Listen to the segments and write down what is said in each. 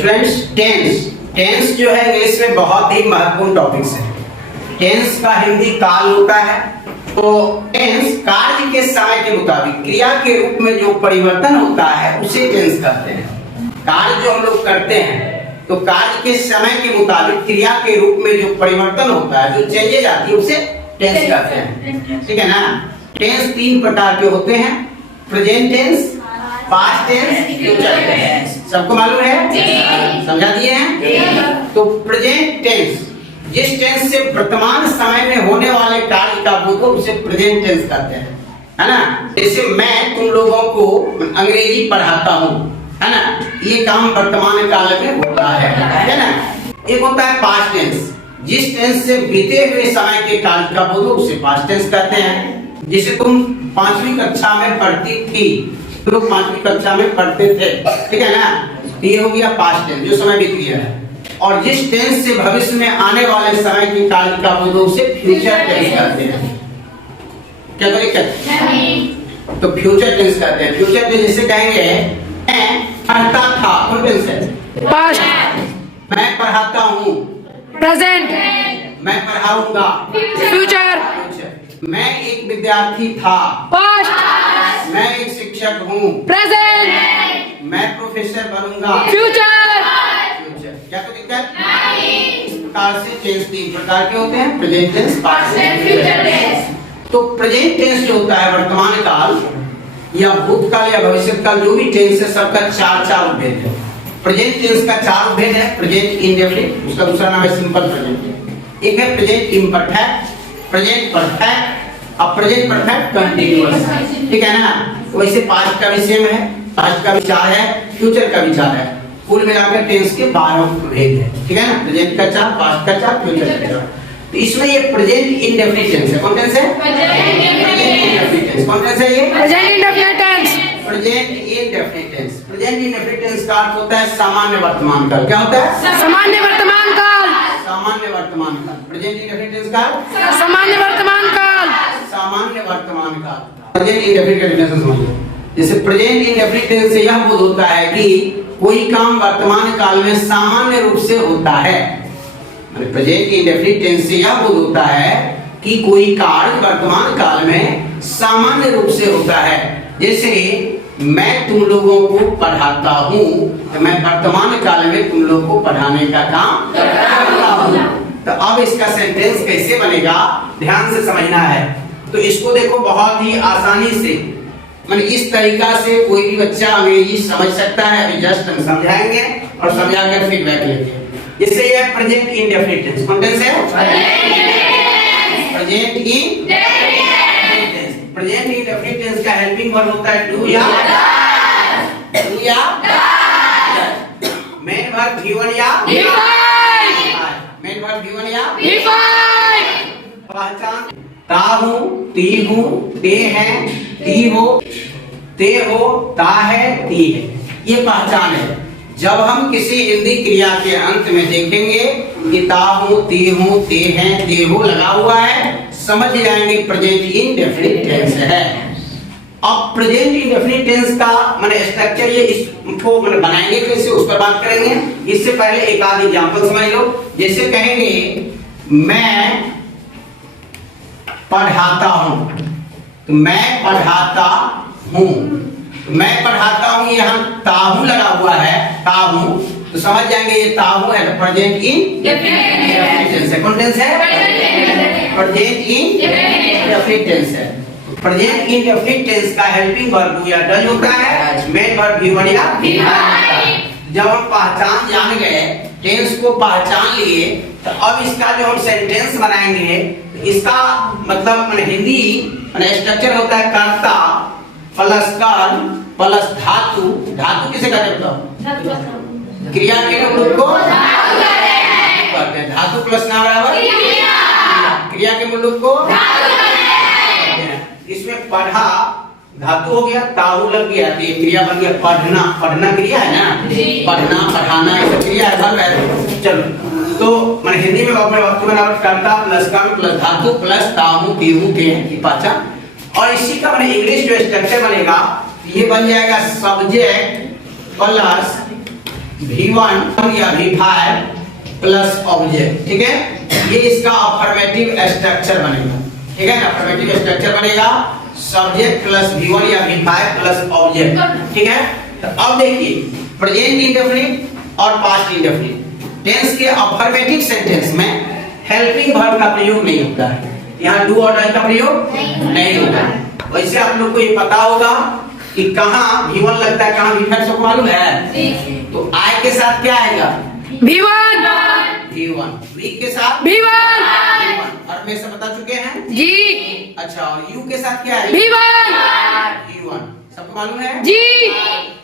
Students, tense जो है English में बहुत ही महत्वपूर्ण टॉपिक है। टेंस का हिंदी काल होता है। तो टेंस कार्य के समय के मुताबिक क्रिया के रूप में जो परिवर्तन होता है उसे टेंस कहते हैं। कार्य जो हम लोग करते हैं तो कार्य के समय के मुताबिक क्रिया के रूप में जो परिवर्तन होता है, जो चेंजेज आती है, उसे टेंस कहते हैं। ठीक है ना। टेंस 3 प्रकार के होते हैं, present tense, past tense, future tense. सबको मालूम है? समझा दिए हैं? तो प्रेजेंट टेंस, जिस टेंस से वर्तमान समय में होने वाले कार्य का बोध हो उसे प्रेजेंट टेंस कहते हैं, है ना। जैसे मैं तुम लोगों को अंग्रेजी पढ़ाता हूँ, है ना, ये काम वर्तमान काल में होता है ना। एक होता है पास्ट टेंस, जिस टेंस से बीते हुए समय के कार्य का बोध हो उसे पास्ट टेंस कहते हैं। जैसे तुम 5वीं कक्षा में पढ़ती थी, तुम लोग 5वीं कक्षा में पढ़ते थे, ठीक है ना, ये हो गया पास्ट टेंस, जो समय बीत गया है। और जिस टेंस से भविष्य में आने वाले समय के कार्य का बोध हो उसे फ्यूचर टेंस कहते हैं। क्या कहते? तो फ्यूचर टेंस कहते हैं। फ्यूचर टेंस जैसे कहेंगे मैं पढ़ता था, कौन टेंस है? पास्ट। मैं पढ़ाता हूँ, प्रेजेंट। मैं पढ़ाऊंगा, फ्यूचर। मैं एक विद्यार्थी था, पास्ट। मैं एक शिक्षक हूँ, प्रेजेंट। मैं प्रोफेसर बनूंगा, फ्यूचर। क्या कोई दिक्कत नहीं। इस प्रकार से टेंस 3 प्रकार के होते हैं, present tense, past tense, future tense. तो प्रेजेंट टेंस जो होता है वर्तमान काल या भूतकाल या भविष्य काल, जो भी टेंस है सबका 4 उपभेद है। प्रेजेंट टेंस का 4 उपभेद है। प्रेजेंट इंडेफिनिट, उसका दूसरा नाम है सिंपल प्रेजेंट। एक है प्रेजेंट इम्परफेक्ट, प्रेजेंट परफेक्ट और प्रेजेंट परफेक्ट कंटीन्यूअस। ठीक है ना। वैसे पास्ट का भी सेम है, पास्ट का भी 4 है, फ्यूचर का भी 4 है। कुल मिलाकर टेंस के 12 उपभेद है। ठीक है ना। प्रेजेंट का 4, पास्ट का 4, फ्यूचर का 4। तो इसमें ये प्रेजेंट इंडेफिनिट टेंस है। कौन टेंस है? Present indefinite tense. कौन टेंस है ये? Present indefinite tense. Present indefinite tense. Present indefinite tense का अर्थ होता है सामान्य वर्तमान काल। क्या होता है? सामान्य वर्तमान काल। सामान्य वर्तमान काल। प्रेजेंट इंडेफिनिट टेंस का सामान्य वर्तमान काल। सामान्य वर्तमान काल। प्रेजेंट इंडेफिनिट टेंस समझिए। जैसे प्रेजेंट इंडेफिनिट टेंस से यह बोध होता है कि कोई काम वर्तमान काल में सामान्य रूप से होता है। प्रेजेंट इंडेफिनिट टेंस से यह बोध होता है कि कोई कार्य वर्तमान काल में सामान्य रूप से होता है। जैसे मैं तुम लोगों को पढ़ाता हूँ, तो मैं वर्तमान काल में तुम लोगों को पढ़ाने का काम करता हूँ। तो अब इसका सेंटेंस कैसे बनेगा ध्यान से समझना है। तो इसको देखो बहुत ही आसानी से, मतलब इस तरीका से कोई भी बच्चा अंग्रेजी समझ सकता है। अभी जस्ट हम समझाएंगे और समझाकर फीडबैक लेंगे। जैसे ये प्रेजेंट इंडेफिनिट टेंस, कौन टेंस है? Present indefinite tense. Present indefinite tense का हेल्पिंग वर्ब होता है डू या डज। डू या डज। मेन वर्ब V1 या V5। मेन वर्ब V1 या V5। पहचान ता हूँ, ती हूँ, ते हैं, ती हो, ते हो, ता है, ती है। ये पहचान है। जब हम किसी हिंदी क्रिया के अंत में देखेंगे कि ता हूँ, ती हूँ, ते हैं, ते हो लगा हुआ है, समझ जाएंगे प्रेजेंट इंडेफिनिट टेंस है। अब प्रेजेंट इंडेफिनिट टेंस का माने स्ट्रक्चर ये इसको माने बनाएंगे कैसे, उस पर बात करेंगे। इससे पहले एक आध एग्जांपल समझ लो। जैसे कहेंगे मैं पढ़ाता हूँ, तो मैं पढ़ाता हूँ, तो मैं पढ़ाता हूँ, यहाँ ताहू लगा हुआ है, ताहू, तो समझ जाएंगे ये ताहू है प्रेजेंट इंडेफिनिट टेंस है। कौन टेंस है? प्रेजेंट इंडेफिनिट टेंस है। प्रेजेंट इंडेफिनिट टेंस का हेल्पिंग वर्ब या डज होता है, मेन वर्ब V1 या V5 होता है। जब हम पहचान जान गए, टेंस को पहचान लिए, तो अब इसका जो हम सेंटेंस बनाएंगे, इसका मतलब हिंदी स्ट्रक्चर होता है कर्ता प्लस कर्म प्लस धातु। धातु किसे कहते हैं? क्रिया के मूल को धातु कहते हैं। धातु प्लस नाम बराबर क्रिया के मूल को धातु कहते हैं। इसमें पढ़ा धातु हो गया, ताहू लग गया, तो ये क्रिया बन गया पढ़ना। पढ़ना क्रिया है ना, पढ़ना पढ़ाना ये सब क्रिया है। चलो तो मैं हिंदी में वाक्य बनावट कर्ता प्लस कर्म प्लस धातु प्लस ताहू तीहू के की पहचान। और इसी का मैंने इंग्लिश जो स्ट्रक्चर बनेगा ये बन जाएगा सब्जेक्ट प्लस V1 या V5 प्लस ऑब्जेक्ट, ठीक है। ये इसका अफर्मेटिव स्ट्रक्चर बनेगा, ठीक है ना। अफर्मेटिव स्ट्रक्चर बनेगा सब्जेक्ट प्लस V1 या V5 प्लस ऑब्जेक्ट, ठीक है। तो अब देखिए प्रेजेंट इंडेफिनिट और पास्ट इंडेफिनिट टेंस के अफर्मेटिव सेंटेंस में हेल्पिंग वर्ब का प्रयोग नहीं होता है। यहाँ डू और डज का प्रयोग नहीं होता है। वैसे आप लोग को ये पता होगा कि कहाँ V1 लगता है, कहाँ V5, सबको मालूम है। तो I के साथ क्या आएगा? V1 V1, V के साथ V1 और में से बता चुके हैं जी। अच्छा, और U के साथ क्या आएगा? V1 सबको मालूम है जी।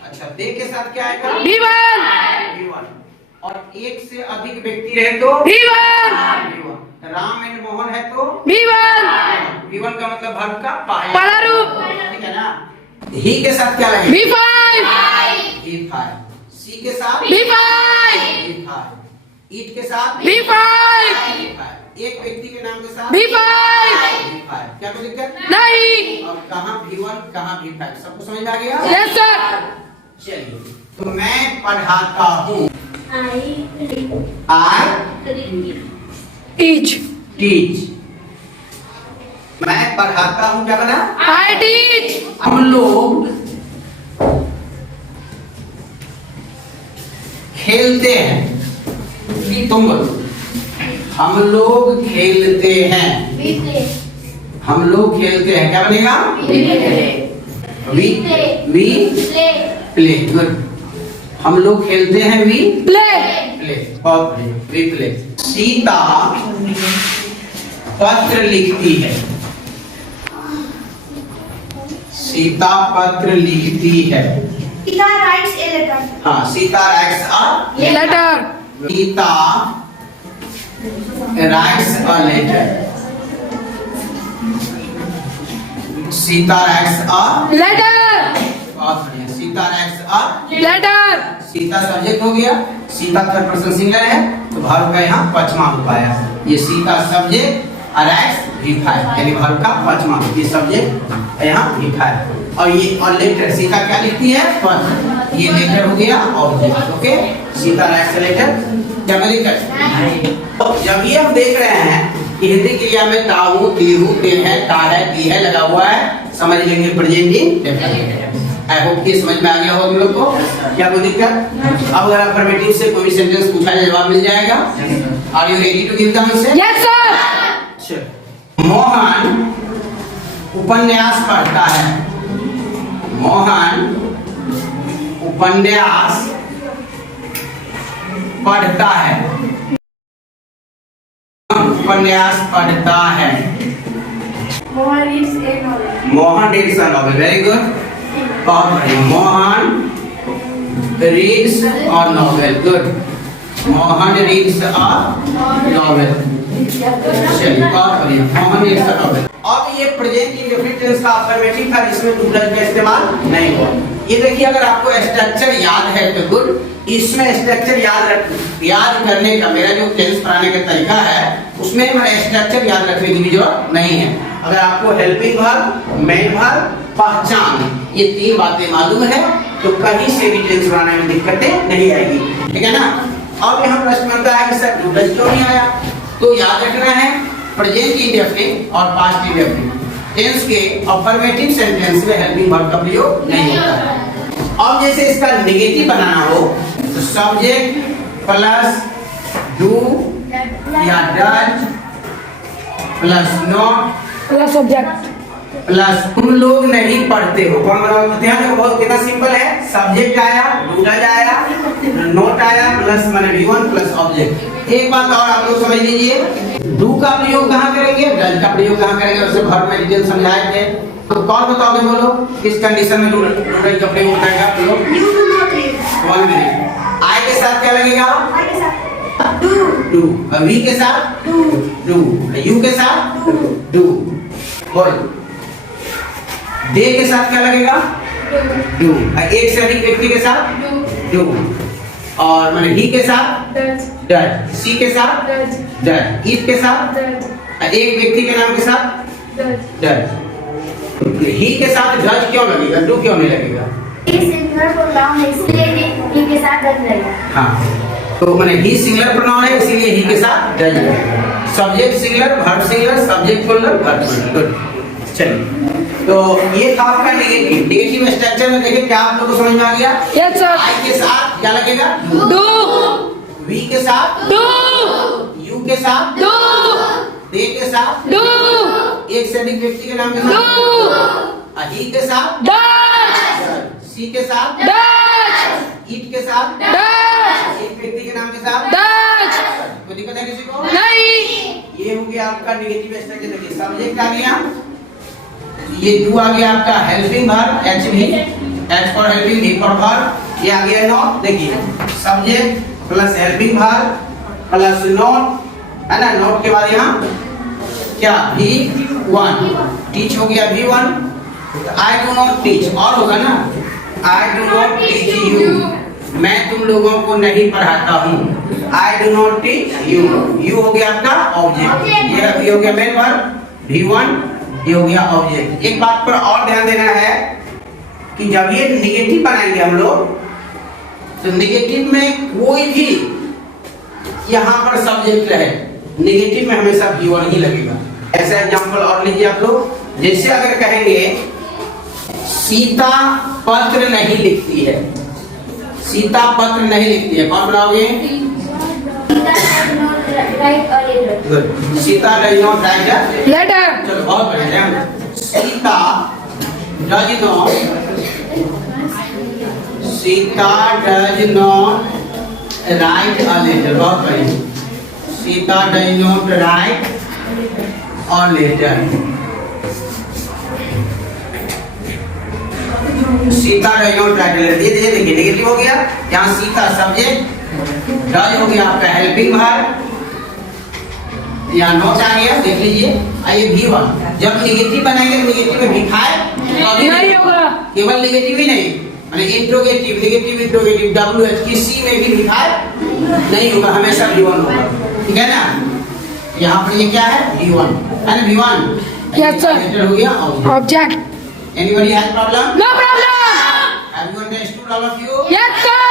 अच्छा, दे के साथ क्या आएगा? V1 और एक से अधिक व्यक्ति रहे तो V1 राम एंड मोहन है तो V1 का मतलब वर्ब का पहला रूप, ठीक है ना। ही के साथ क्या लगेगा? V5 सी के साथ V5 ईट के साथ V5 एक व्यक्ति के नाम के साथ V5 क्या कोई दिक्कत नहीं। और कहाँ V1 कहाँ V5 सबको समझ में आ गया? Yes sir. चलिए, तो मैं पढ़ाता हूँ टीच टीच। मैं पढ़ाता हूँ, क्या बना? I teach. हम लोग खेलते हैं, तुम बोलो। हम लोग खेलते हैं, हम लोग खेलते हैं, क्या बनेगा? We play. गुड। हम लोग खेलते हैं, वी प्ले। बहुत बढ़िया, वी प्ले। सीता पत्र लिखती है, सीता पत्र लिखती है। Sita writes a letter. हाँ, Sita writes a letter. Sita writes a letter. Sita writes a letter. बहुत बढ़िया, Sita writes a letter. Sita subject हो गया, सीता थर्ड पर्सन सिंगुलर है तो वर्ब का यहाँ पचमा हो पाया। ये सीता सब्जेक्ट राइट्स V5 यानी वर्ब का पचमा, ये सब्जेक्ट यहाँ V5 और ये और लेटर सीता क्या लिखती है? पत्र। ये लेटर हो गया object, okay. Sita writes letter, क्या मैं दिक्कत? तो जब ये हम देख रहे हैं कि हिंदी क्रिया में ता हूँ, ती हूँ, ते है, ता है, ती है लगा हुआ है, समझ लेंगे प्रेजेंट इंडेफिनिट। आई होप कि समझ में आ गया हो तुम लोग को। क्या कोई दिक्कत? अब अगर अफर्मेटिव से कोई सेंटेंस पूछा जाए जवाब मिल जाएगा। Are you ready to give the answer? Yes sir. Mohan उपन्यास पढ़ता है, मोहन उपन्यास पढ़ता है, उपन्यास पढ़ता है। Mohan reads a novel. Mohan reads a novel, very good, बहुत बढ़िया। Mohan reads a novel, good. Mohan reads a novel, चलिए बहुत बढ़िया। Mohan reads a novel. अब ये प्रेजेंट इंडेफिनिट टेंस का अफर्मेटिव था जिसमें डू डज का इस्तेमाल नहीं हुआ। ये देखिए, अगर आपको स्ट्रक्चर याद है तो गुड, इसमें स्ट्रक्चर याद करने का मेरा जो टेंस पढ़ाने का तरीका है उसमें स्ट्रक्चर याद रखने की भी जरूरत नहीं है। अगर आपको हेल्पिंग वर्ब, मेन वर्ब, पहचान, ये तीन बातें मालूम है तो कहीं से भी टेंस बनाने में दिक्कतें नहीं आएगी, ठीक है ना। अब यहाँ प्रश्न बनता है कि सर डू डज क्यों नहीं आया? तो याद रखना है प्रेजेंट इंडेफिनिट और पास्ट इंडेफिनिट टेंस के अफर्मेटिव सेंटेंस में हेल्पिंग वर्ब का प्रयोग नहीं होता है। अब जैसे इसका नेगेटिव बनाना हो तो सब्जेक्ट प्लस डू या does plus not plus subject plus तुम लोग नहीं पढ़ते हो। कौन बनाओ? ध्यान रखो, बहुत कितना सिंपल है। सब्जेक्ट आया, डू डज आया, नोट आया, प्लस माने V1 प्लस ऑब्जेक्ट। एक बात और आप लोग समझ लीजिए, डू का प्रयोग कहाँ करेंगे, डज का प्रयोग कहाँ करेंगे, उससे वर्ब में डिटेल समझाए थे। तो कौन बताओगे, बोलो किस कंडीशन में डू डज का प्रयोग होता है? प्रयोग You do not read. 1 minute. आई के साथ क्या लगेगा? I के साथ do. डू। वी के साथ Do. डू। यू के साथ डू। बोल। दे के साथ क्या लगेगा? डू। एक से अधिक व्यक्ति के साथ डू। और माने ही के साथ डज। सी के साथ डज। इफ के साथ एक व्यक्ति के नाम के साथ डज। ही के साथ डज क्यों लगेगा, डू क्यों नहीं लगेगा? ही सिंगुलर प्रोनाउन है इसलिए ही के साथ डज रहेगा। हाँ, तो मैंने ही सिंगुलर प्रोनाउन है इसीलिए ही के साथ डज रहेगा। Subject singular, verb singular, subject plural, verb plural. Good, चलिए, तो ये था आपका नेगेटिव स्ट्रक्चर में। देखिए क्या आप लोगों को समझ में आ गया? Yes, sir. आई के साथ क्या लगेगा? Do. वी के साथ, Do. यू के साथ, Do. दे के साथ, Do. एक से अधिक व्यक्ति के नाम के साथ, Do. ही के साथ, Does. सी के साथ, Does. ईट के साथ, Does. एक व्यक्ति के नाम के साथ। Does. कोई दिक्कत है किसी को? नहीं। ये हो गया आपका नेगेटिव स्ट्रक्चर। देखिए सब्जेक्ट आ गया, ये डू आ गया आपका helping verb, H for helping, V for verb. ये आ गया नॉट। देखिए subject plus helping verb plus not, है ना। नॉट के बाद यहाँ क्या? V1, टीच हो गया V1। I do not teach, और होगा ना, I do not teach you, मैं तुम लोगों को नहीं पढ़ाता हूँ। I do not teach you, you हो गया आपका ऑब्जेक्ट, ये हो गया मेन वर्ब V1, ये हो गया ऑब्जेक्ट। एक बात पर और ध्यान देना है कि जब ये निगेटिव बनाएंगे हम लोग, तो निगेटिव में कोई भी यहाँ पर सब्जेक्ट रहे, निगेटिव में हमेशा V1 ही लगेगा। ऐसा एग्जांपल और लीजिए आप लोग। जैसे अगर कहेंगे सीता पत्र नहीं लिखती है, सीता पत्र नहीं लिखती है, कौन बनाओगे? Sita does not write a Letter. चलो बहुत बढ़िया। Sita does not, Sita does not write a letter, बहुत बढ़िया। Sita does not write a letter, Sita does not write a letter. ये देखिए नेगेटिव हो गया, यहाँ सीता सब्जेक्ट, डज हो गया आपका हेल्पिंग वर्ब, यहाँ नोट आ गया, देख लीजिए। आइए V1, जब निगेटिव बनाएंगे तो निगेटिव में V5 नहीं होगा। केवल निगेटिव ही नहीं, माने इंट्रोगेटिव, नेगेटिव इंट्रोगेटिव, WH किसी में भी V5 नहीं होगा, हमेशा V1 होगा, ठीक है ना। यहाँ पर ये क्या है? V1 है ना, V1। Yes, sir. लेटर हो गया Object. Anybody has problem? No problem. Have you understood all of you? Yes, sir.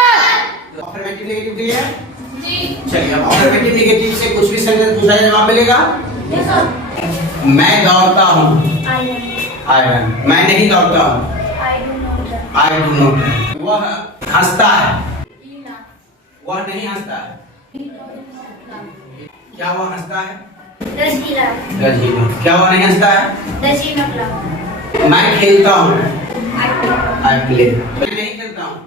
Affirmative negative clear? चलिए अब अफर्मेटिव नेगेटिव से कुछ भी सेंटेंस पूछा जाए जवाब मिलेगा। मैं दौड़ता हूँ, आई रन। मैं नहीं दौड़ता हूँ, आई डू नॉट। वह हंसता है, वह नहीं हंसता है। क्या वह हंसता है? क्या वह नहीं हंसता है? मैं खेलता हूँ, आई प्ले। मैं नहीं खेलता हूँ,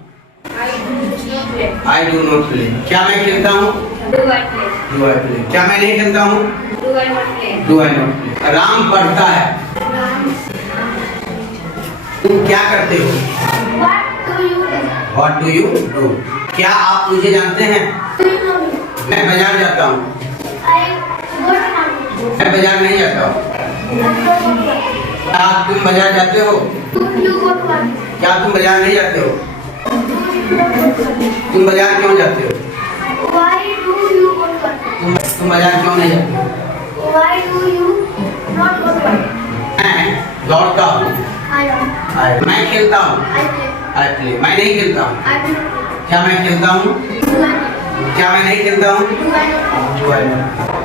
आई डू नॉट प्ले। क्या मैं खेलता हूँ? Do I play. क्या मैं नहीं खेलता हूँ? Do I not play. Ram पढ़ता है, तुम क्या करते हो? What do you do? क्या आप मुझे जानते हैं? मैं बाजार जाता हूँ, मैं बाजार नहीं जाता हूँ। क्या तुम बाजार जाते हो? क्या तुम बाजार नहीं जाते हो? तुम बाजार क्यों जाते हो? तुम बाजार क्यों नहीं जाते हो? मैं दौड़ता हूँ, मैं खेलता हूँ, आई प्ले। मैं नहीं खेलता हूँ, क्या मैं खेलता हूँ? क्या मैं नहीं खेलता हूँ?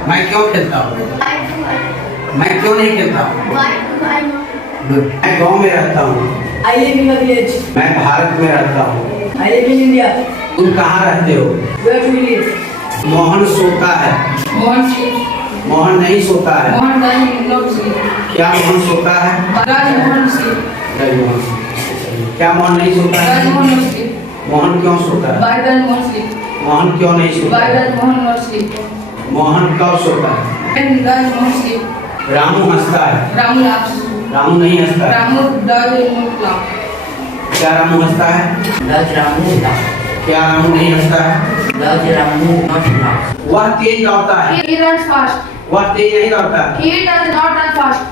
मैं क्यों खेलता हूँ? मैं क्यों नहीं खेलता हूँ? मैं गांव में रहता हूँ, I live in a village. मैं भारत में रहता हूँ। I live in India. तुम कहाँ रहते हो? Where do you live? Mohan सोता है, Mohan sleep. मोहन नहीं सोता है। Mohan does not sleep. क्या मोहन सोता है? Raj Mohan sleep. मोहन। क्या मोहन नहीं सोता Raj है? Mohan not sleep. मोहन क्यों सोता है? Why does Mohan sleep? Mohan क्यों नहीं सोता Why है? does Mohan not sleep? Mohan कब सोता है? When does Mohan sleep? Ramu हंसता है, Ramu laughs. रामू नहीं हंसता है। Ramu does not laugh. क्या रामू हंसता है? Does Ramu laugh? क्या रामू नहीं हंसता है? Does Ramu not laugh? वह तेज दौड़ता है, He runs fast. वह तेज नहीं दौड़ता है। He does not run fast.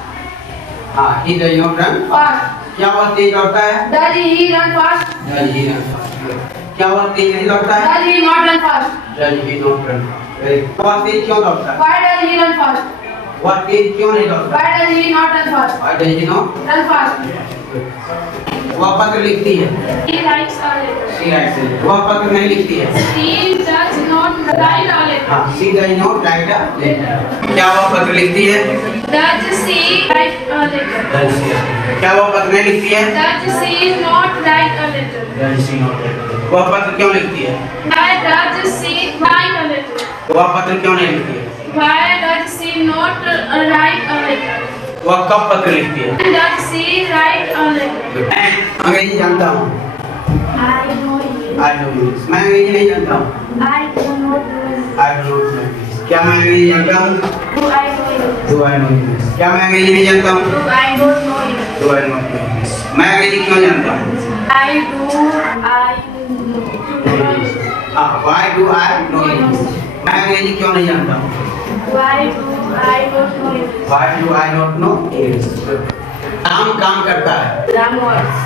हाँ, he does not run. Fast. क्या वह तेज दौड़ता है? Does he run fast? Does he run fast? क्या वह तेज नहीं दौड़ता है? Does he not run fast? Does he not run fast? वह तेज क्यों दौड़ता है? Why does he run fast? वह तेज क्यों नहीं दौड़ता? Why does he not run fast? Why does he not? Run fast. वह पत्र लिखती है। She writes a letter. She writes a letter. वह पत्र नहीं लिखती है। She does not write a letter. हाँ, she does not write a letter. क्या वह पत्र लिखती है? Does she write a letter? क्या वह पत्र नहीं लिखती है? Does she not write a letter? वह पत्र क्यों लिखती है? Why does she write a letter? वह पत्र क्यों नहीं लिखती है? Why does she not write a letter? वह कब पत्र लिखती है? When does she write a letter? मैं अंग्रेजी जानता हूँ। I know English. I know English. मैं अंग्रेजी नहीं जानता हूँ। I do not know English. I do not know English. क्या मैं अंग्रेजी जानता हूँ? Do I know English? Do I know English? क्या मैं अंग्रेजी नहीं जानता हूँ? Do I don't know English? Do I not know English? मैं अंग्रेजी क्यों जानता हूँ? I know. Why do I know English? मैं अंग्रेजी क्यों नहीं जानता हूँ? Why do I not know English? Why do I not know English? Ram काम करता है। Ram works.